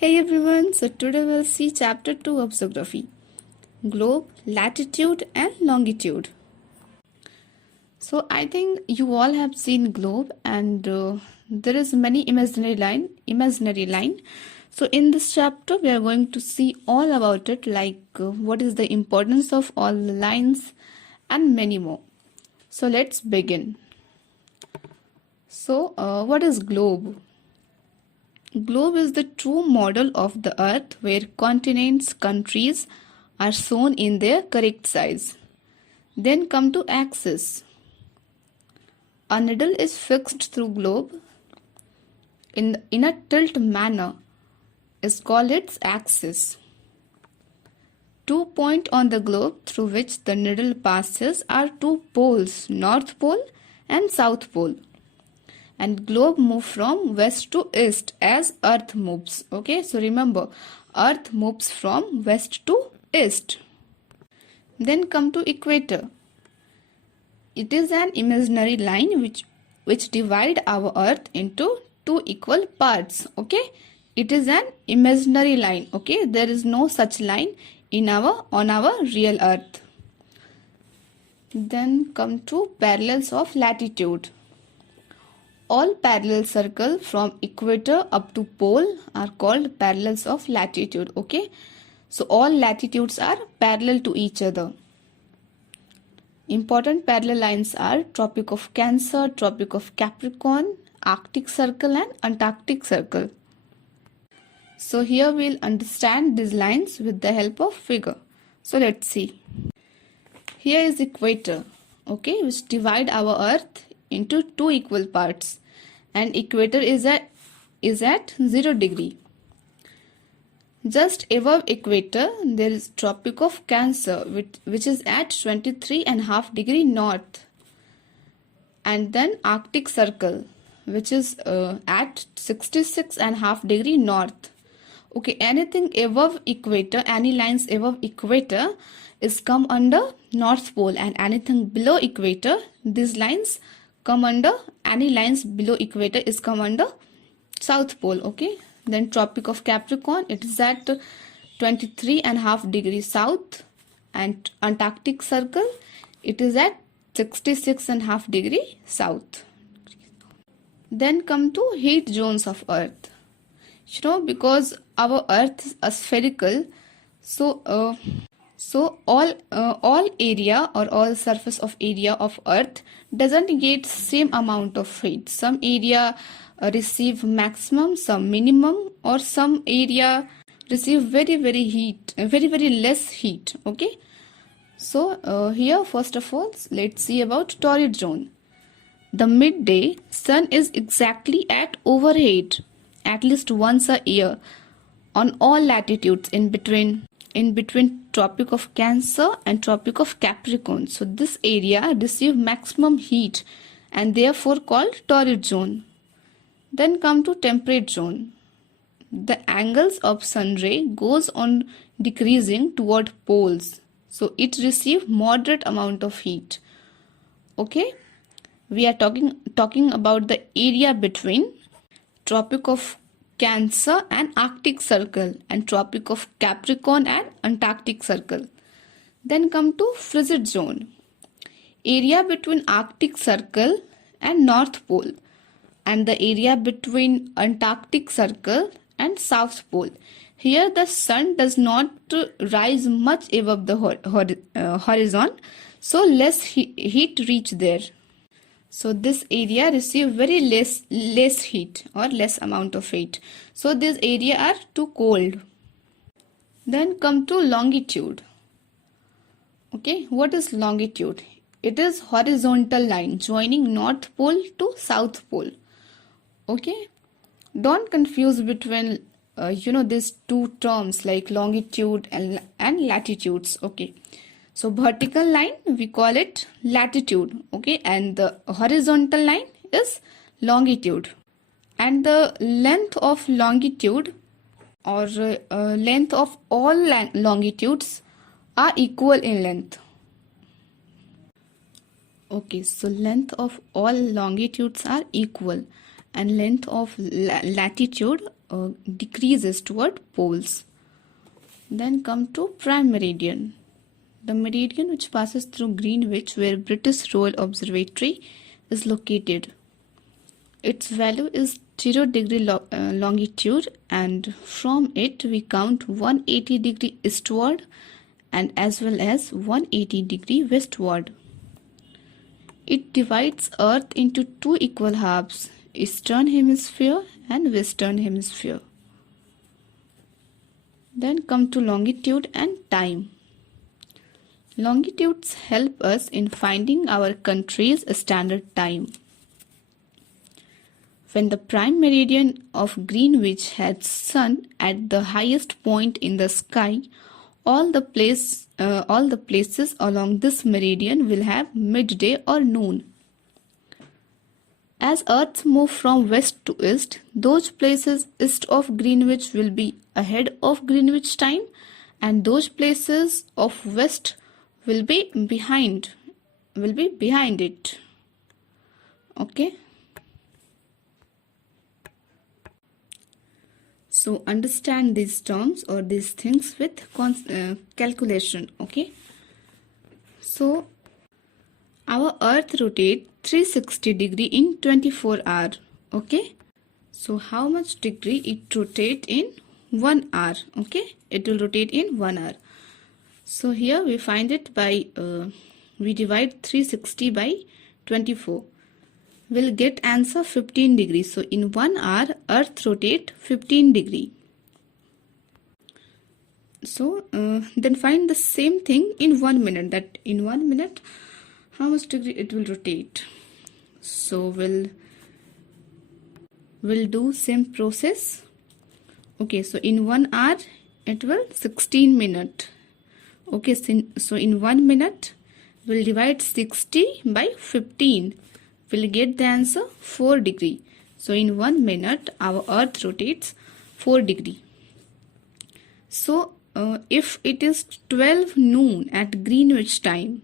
Hey everyone, so today we'll see chapter 2 of geography, globe, latitude and longitude. So I think you all have seen globe and there is many imaginary line. So in this chapter we are going to see all about it, like what is the importance of all the lines and many more. So let's begin. So what is globe? Globe is the true model of the earth where continents, countries are shown in their correct size. Then come to axis. A needle is fixed through globe in a tilt manner is called its axis. 2 points on the globe through which the needle passes are two poles, North Pole and South Pole. And globe move from west to east as earth moves. Okay, so remember, earth moves from west to east. Then come to equator. It is an imaginary line which divide our earth into two equal parts. Okay, it is an imaginary line. Okay, there is no such line on our real earth. Then come to parallels of latitude. All parallel circles from equator up to pole are called parallels of latitude. Okay, so all latitudes are parallel to each other. Important parallel lines are Tropic of Cancer, Tropic of Capricorn, Arctic Circle and Antarctic Circle. So here we'll understand these lines with the help of figure. So let's see. Here is equator, okay, which divide our earth into two equal parts, and equator is at 0 degree. Just above equator there is Tropic of Cancer which is at 23.5 degree north, and then Arctic Circle which is at 66.5 degree north. Okay, anything above equator, any lines above equator is come under North Pole, and anything below equator, these lines come under, any lines below equator is come under South Pole. Okay, then Tropic of Capricorn, it is at 23.5 degrees south, and Antarctic Circle, it is at 66.5 degree south. Then come to heat zones of earth. You know, because our earth is spherical, so all area or all surface of area of earth doesn't get same amount of heat. Some area receive maximum, some minimum, or some area receive very less heat. Okay, so here first of all let's see about torrid zone. The midday sun is exactly at overhead at least once a year on all latitudes in between Tropic of Cancer and Tropic of Capricorn. So this area receive maximum heat and therefore called torrid zone. Then come to temperate zone. The angles of sun ray goes on decreasing toward poles, so it receive moderate amount of heat. Okay, we are talking about the area between Tropic of Cancer and Arctic Circle and Tropic of Capricorn and Antarctic Circle. Then come to frigid zone. Area between Arctic Circle and North Pole, and the area between Antarctic Circle and South Pole. Here the sun does not rise much above the horizon, so less heat reach there. So this area receive very less heat or less amount of heat. So this area are too cold. Then come to longitude. Okay, what is longitude? It is horizontal line joining North Pole to South Pole. Okay, don't confuse between these two terms like longitude and latitudes. Okay, so vertical line we call it latitude, okay, and the horizontal line is longitude. And the length of longitude or length of all longitudes are equal in length. Okay, so length of all longitudes are equal, and length of latitude decreases toward poles. Then come to prime meridian. The meridian which passes through Greenwich, where British Royal Observatory is located. Its value is 0 degree longitude, and from it we count 180 degree eastward and as well as 180 degree westward. It divides Earth into two equal halves, Eastern Hemisphere and Western Hemisphere. Then come to longitude and time. Longitudes help us in finding our country's standard time. When the prime meridian of Greenwich has sun at the highest point in the sky, all the places along this meridian will have midday or noon. As Earth moves from west to east, those places east of Greenwich will be ahead of Greenwich time, and those places of west will be behind it. Okay. So understand these terms or these things with calculation. Okay. So our Earth rotates 360 degree in 24 hours. Okay. So how much degree it rotates in 1 hour? Okay. It will rotate in 1 hour. So here we find it by we divide 360 by 24. We'll get answer 15 degrees. So in 1 hour, Earth rotate 15 degree. So then find the same thing in 1 minute. That in 1 minute, how much degree it will rotate? So we'll do same process. Okay, so in 1 hour, it will 16 minutes. Okay, so in 1 minute, we'll divide 60 by 15. We'll get the answer 4 degree. So in 1 minute, our Earth rotates 4 degree. So if it is 12 noon at Greenwich time,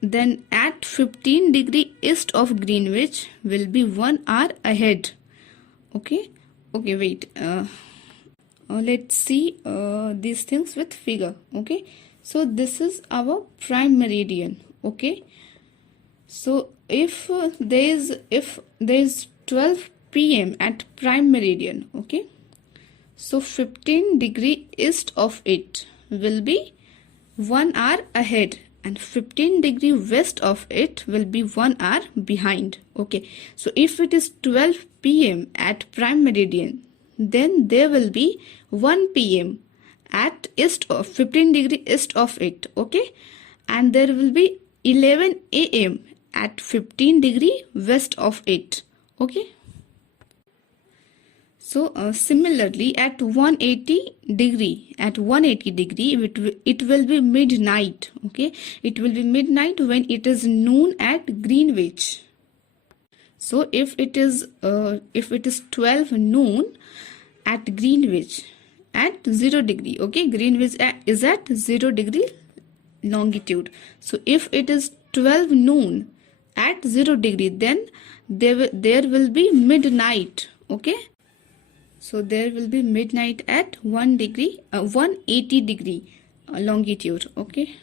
then at 15 degree east of Greenwich will be 1 hour ahead. Okay. Okay, wait. Let's see these things with figure. Okay. So this is our prime meridian. Okay. So if there is 12 p.m. at prime meridian, okay, so 15 degree east of it will be 1 hour ahead, and 15 degree west of it will be 1 hour behind. Okay, so if it is 12 p.m. at prime meridian, then there will be 1 p.m. at east of 15 degree east of it. Okay, and there will be 11 a.m. at 15 degree west of it. Okay. So similarly at 180 degree, it will be midnight. Okay, it will be midnight when it is noon at Greenwich. So if it is 12 noon at Greenwich at 0 degree, okay, Greenwich is at 0 degree longitude. So if it is 12 noon at 0 degree, then there will be midnight. Okay, so there will be midnight at 180 degree longitude. Okay,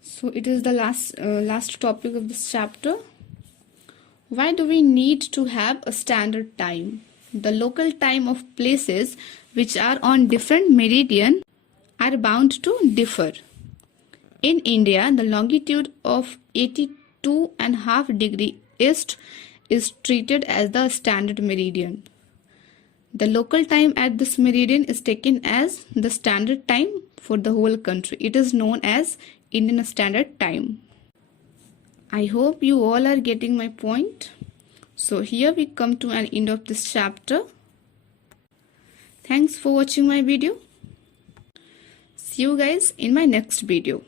so it is the last topic of this chapter. Why do we need to have a standard time? The local time of places which are on different meridian are bound to differ. In India, the longitude of 82.5 degree east is treated as the standard meridian. The local time at this meridian is taken as the standard time for the whole country. It is known as Indian Standard Time. I hope you all are getting my point. So here we come to an end of this chapter. Thanks for watching my video. See you guys in my next video.